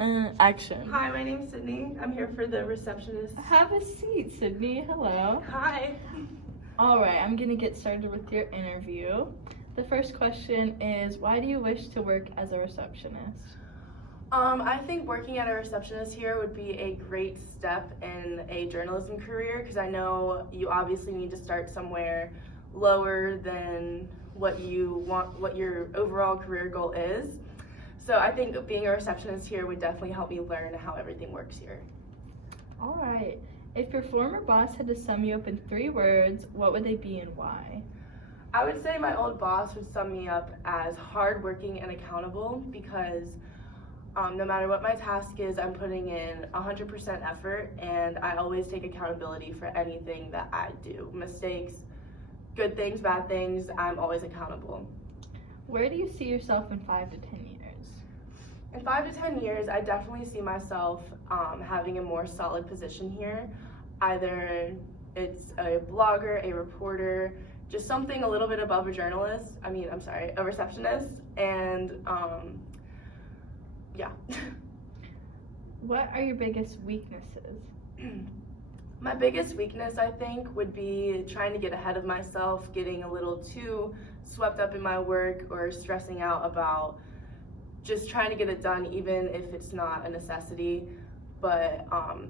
Action. Hi, my name's Sydney. I'm here for the receptionist. Have a seat, Sydney. Hello. Hi. All right, I'm gonna get started with your interview. The first question is, why do you wish to work as a receptionist? I think working at a receptionist here would be a great step in a journalism career because I know you obviously need to start somewhere lower than what you want, what your overall career goal is. So I think being a receptionist here would definitely help me learn how everything works here. All right. If your former boss had to sum you up in 3 words, what would they be and why? I would say my old boss would sum me up as hardworking and accountable because no matter what my task is, I'm putting in 100% effort and I always take accountability for anything that I do. Mistakes, good things, bad things, I'm always accountable. Where do you see yourself in 5 to 10 years? In 5 to 10 years, I definitely see myself having a more solid position here. Either it's a blogger, a reporter, just something a little bit above a journalist. A receptionist, and yeah. What are your biggest weaknesses? My biggest weakness, I think, would be trying to get ahead of myself, getting a little too swept up in my work or stressing out about just trying to get it done even if it's not a necessity. But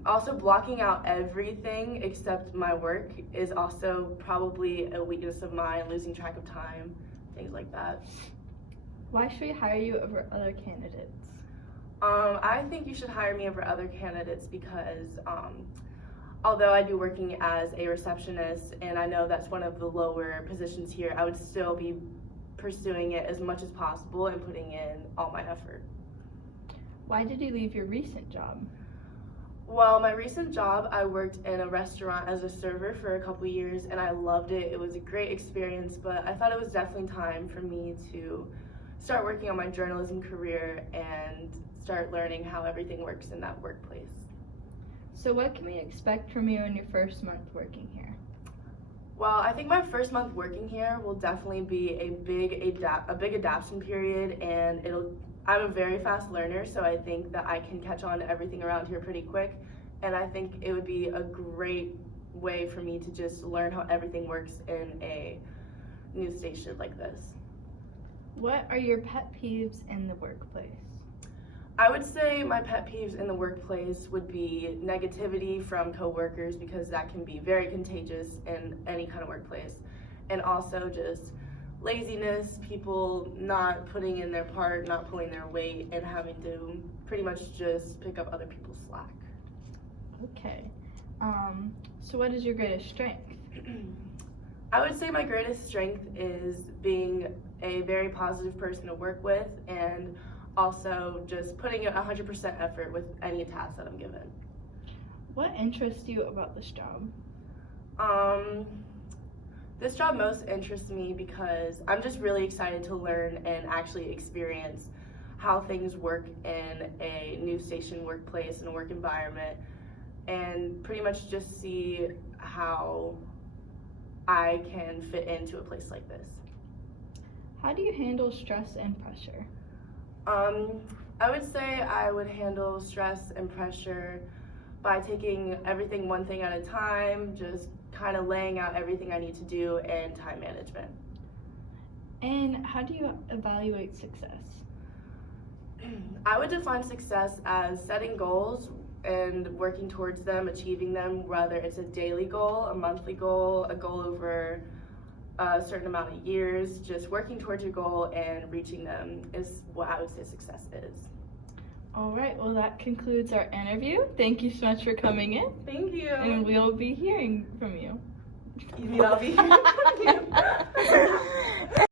also blocking out everything except my work is also probably a weakness of mine, losing track of time, things like that. Why should we hire you over other candidates? I think you should hire me over other candidates because although I do working as a receptionist and I know that's one of the lower positions here, I would still be pursuing it as much as possible and putting in all my effort. Why did you leave your recent job? Well, my recent job, I worked in a restaurant as a server for a couple years and I loved it. It was a great experience, but I thought it was definitely time for me to start working on my journalism career and start learning how everything works in that workplace. So what can we expect from you in your first month working here? Well, I think my first month working here will definitely be a big adaptation period, and I'm a very fast learner, so I think that I can catch on to everything around here pretty quick, and I think it would be a great way for me to just learn how everything works in a news station like this. What are your pet peeves in the workplace? I would say my pet peeves in the workplace would be negativity from coworkers because that can be very contagious in any kind of workplace. And also just laziness, people not putting in their part, not pulling their weight, and having to pretty much just pick up other people's slack. Okay. So what is your greatest strength? I would say my greatest strength is being a very positive person to work with and also just putting in 100% effort with any task that I'm given. What interests you about this job? This job most interests me because I'm just really excited to learn and actually experience how things work in a news station workplace and a work environment and pretty much just see how I can fit into a place like this. How do you handle stress and pressure? I would say I would handle stress and pressure by taking everything one thing at a time, just kind of laying out everything I need to do and time management. And how do you evaluate success? I would define success as setting goals and working towards them, achieving them, whether it's a daily goal, a monthly goal, a goal over a certain amount of years. Just working towards your goal and reaching them is what I would say success is. All right, well that concludes our interview. Thank you so much for coming in. Thank you. And we'll be hearing from you. I'll be hearing from you.